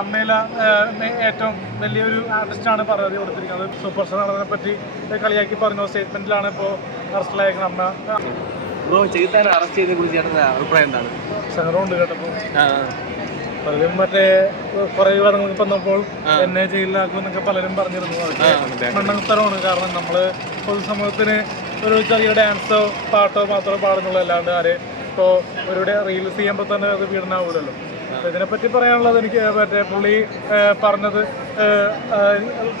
അമ്മയില ഏറ്റവും വലിയൊരു ആർട്ടിസ്റ്റാണ് പരാതി കൊടുത്തിരിക്കുന്നത്. സൂപ്പർ സ്റ്റാർ നടനെ പറ്റി കളിയാക്കി പറഞ്ഞ സ്റ്റേറ്റ്മെന്റിലാണ് ഇപ്പോൾ അറസ്റ്റിലായിരിക്കുന്നത് അമ്മ ബ്രോ ചെയ്താൻ അറസ്റ്റ് ചെയ്തതിനെ കുറിച്ച് ചേട്ടന്റെ അഭിപ്രായം എന്താണ്? സങ്കടമുണ്ട് കേട്ടപ്പോൾ പലരും മറ്റേ കുറെ വിവാദങ്ങൾക്ക് വന്നപ്പോൾ എന്നെ ജയിലിലാക്കും എന്നൊക്കെ പലരും പറഞ്ഞിരുന്നു. മണ്ണത്തരമാണ് കാരണം നമ്മൾ പൊതുസമൂഹത്തിന് ഒരു ചെറിയ ഡാൻസോ പാട്ടോ മാത്രമോ പാടുന്നുള്ളൂ. അല്ലാണ്ട് ആരെ ഇപ്പോൾ ഒരുവിടെ റീൽസ് ചെയ്യുമ്പോൾ തന്നെ അത് വീടിനാവൂലല്ലോ ഇതിനെപ്പറ്റി പറയാനുള്ളത് എനിക്ക് മറ്റേ പുള്ളി പറഞ്ഞത്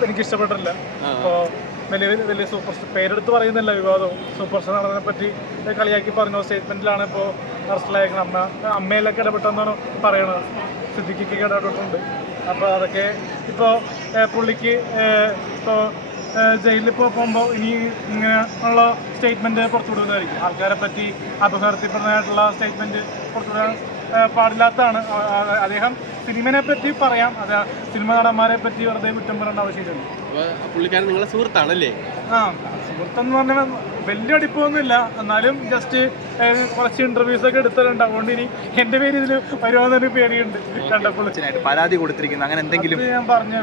എനിക്ക് ഇഷ്ടപ്പെട്ടില്ല അപ്പോൾ വലിയ വലിയ- വലിയ സൂപ്പർ സ്റ്റാർ പേരെടുത്ത് പറയുന്നില്ല വിവാദവും. സൂപ്പർ സ്റ്റാർ നടനെ പറ്റി കളിയാക്കി പറഞ്ഞ സ്റ്റേറ്റ്മെന്റിലാണ് ഇപ്പോൾ അറസ്റ്റിലായിരിക്കുന്നത് അമ്മ അമ്മയിലൊക്കെ ഇടപെട്ടെന്നാണ് പറയണത്. സിദ്ദിഖിക്കൊക്കെ ഇടപെട്ടിട്ടുണ്ട് അപ്പോൾ അതൊക്കെ ഇപ്പോൾ പുള്ളിക്ക് ഇപ്പോൾ ജയിലിൽ പോകുമ്പോൾ ഇനി ഇങ്ങനെ ഉള്ള സ്റ്റേറ്റ്മെന്റ് പുറത്തുവിടുന്നതായിരിക്കും. ആൾക്കാരെ പറ്റി അപകീർത്തിപ്പെടുന്നതായിട്ടുള്ള സ്റ്റേറ്റ്മെന്റ് പുറത്തുവിടാൻ പാടില്ലാത്തതാണ്. അദ്ദേഹം സിനിമനെ പറ്റി പറയാം. അത് സിനിമ നടന്മാരെ പറ്റി വെറുതെ കുറ്റം പറയേണ്ട ആവശ്യമില്ലല്ലോ. അപ്പോൾ പുള്ളിക്കാരൻ നിങ്ങളെ സുഹൃത്താണല്ലേ? ആ സുഹൃത്തെന്ന് പറഞ്ഞാൽ വലിയ അടിപ്പൊന്നുമില്ല. എന്നാലും ജസ്റ്റ് കുറച്ച് ഇന്റർവ്യൂസ് ഒക്കെ എടുത്തിട്ടുണ്ട്. അതുകൊണ്ട് ഇനി എന്റെ പേര് ഇതിൽ വരുവാന്നൊരു പേടിയുണ്ട്. കണ്ടപ്പോൾ. പരാതി കൊടുത്തിരിക്കുന്നു. അങ്ങനെ എന്തെങ്കിലും ഞാൻ പറഞ്ഞു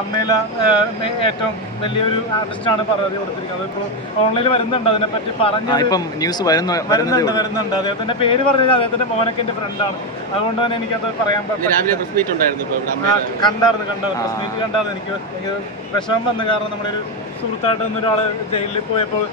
അമ്മയില ഏറ്റവും വലിയൊരു ആർട്ടിസ്റ്റാണ് പരാതി കൊടുത്തിരിക്കുന്നത്. ഇപ്പോൾ ഓൺലൈനിൽ വരുന്നുണ്ട്. അതിനെപ്പറ്റി പറ്റി പറഞ്ഞു ഇപ്പം ന്യൂസ് വരുന്നുണ്ട് വരുന്നുണ്ട്. അദ്ദേഹത്തിന്റെ പേര് പറഞ്ഞത് അദ്ദേഹത്തിന്റെ മോനൊക്കെ എന്റെ ഫ്രണ്ടാണ് അതുകൊണ്ട് തന്നെ എനിക്കത് പറയാൻ പറ്റില്ല കണ്ടായിരുന്നു കണ്ടായിരുന്നു. പ്രസ് മീറ്റ് കണ്ടായിരുന്നു. എനിക്ക് വിഷമം വന്ന കാരണം നമ്മുടെ ഒരു സുഹൃത്തായിട്ട് നിന്നൊരാൾ ജയിലിൽ പോയപ്പോൾ